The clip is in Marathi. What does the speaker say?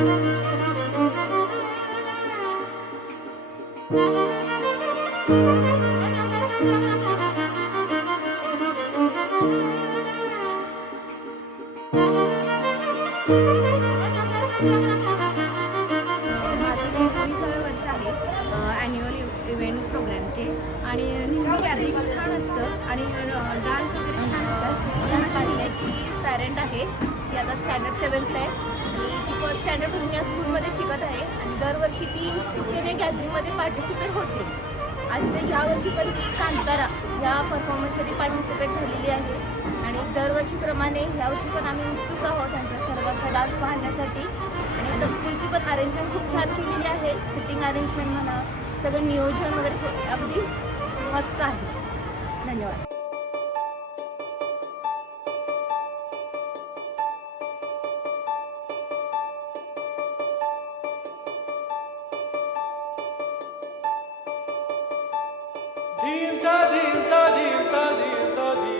वर्ष आहे ॲन्युअल इव्हेंट प्रोग्रामचे आणि नेहमी गॅदरिंग छान असतं आणि डान्स वगैरे छान असतात. या शाळेची पॅरेंट आहे ती आता स्टँडर्ड 7th आहे आणि ती फर्स्ट स्टँडर्डपासून या स्कूलमध्ये शिकत आहे आणि दरवर्षी ती चुकीने गॅदरिंगमध्ये पार्टिसिपेट होते. आणि यावर्षी पण ती कांतारा या परफॉर्मन्ससाठी पार्टिसिपेट झालेली आहे आणि दरवर्षीप्रमाणे यावर्षी पण आम्ही उत्सुक आहोत त्यांचा सर्वांचा डान्स पाहण्यासाठी. आणि आता स्कूलची पण अरेंजमेंट खूप छान केलेली आहे. सिटिंग अरेंजमेंट म्हणा, सगळं नियोजन वगैरे अगदी मस्त आहे. धन्यवाद. Dim ta dim ta dim ta dim ta dim